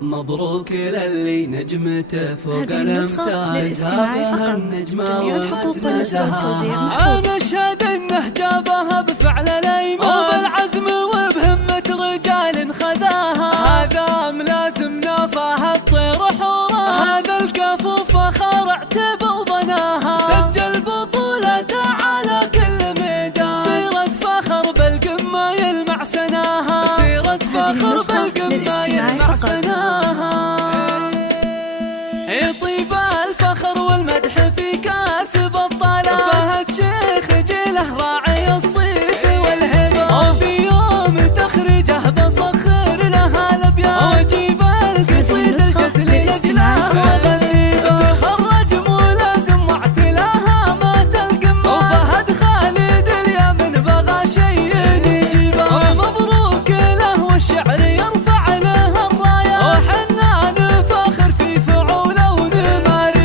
مبروك للي نجمته فوق هذه النسخة للاستماع فقط. جميع الحقوق والنشر والتوزيع محفوظ. أنا أشهد أنه جابها بفعل الأيمان وبالعزم وبهمة رجال خذاها. هذا ملازم نافاها الطير حورا، هذا الكفو فخر اعتبى وضناها. سجل بطولته على كل ميدان، سيرة فخر بالقمة يلمع سناها، سيرة فخر بالقمة يلمع سناها. يطيب الفخر والمدح في كاسب الطلال، فهد شيخ جيله راعي الصيت والهبة، وفي يوم تخرجه بصخر لها الابيات، واجيب القصيد الجزل لجله وغنيبه. تخرج ملازم واعتلاها مات القمة، وفهد خالد اليمن بغى شيء يجيبه. ومبروك له والشعر يرفع له الراية، وحنان فاخر في فعوله ونماربه.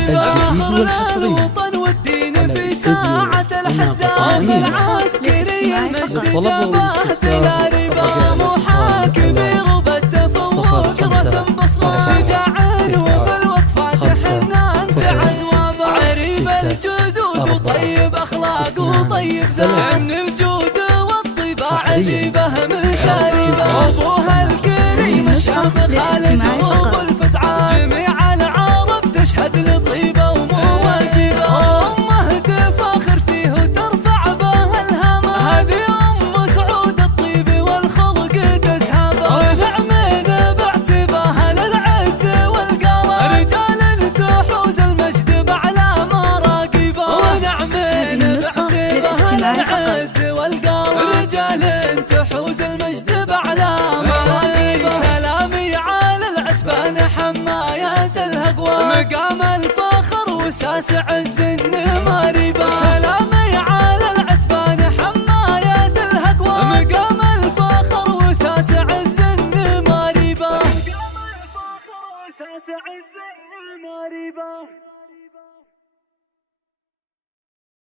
الوطن والدين في ساعة الحزام، العسكري المجد جابه بلا ربا. محاكم ربى التفوق رسم بصمه، شجاع وفي الوقفات حنان بعزوامه. عريب الجدود وطيب اخلاق وطيب ذات، من الجود والطباع اللي به من شاربه. ابوها الكريم الشام خالد وابو الفزعات، جميع العرب تشهد لطيبه ومواجبه. امه تفاخر فيه وترفع به الهامه، هذه ام سعود الطيب والخلق تسهبه. ونعمين باعتباها للعز والقرار، رجال تحوز المجد باعلى مراقبه. ونعمين باعتباها للعز والقرار، رجال تحوز المجد باعلى مراقبه. سلامي على العتبان حمايات الهقوى، مقام الفخر وساس عز النماربه. سلامي على العتبان حمايات الهقوى، مقام الفخر وساس عز النماربه. مقام الفخر وساس عز النماربه.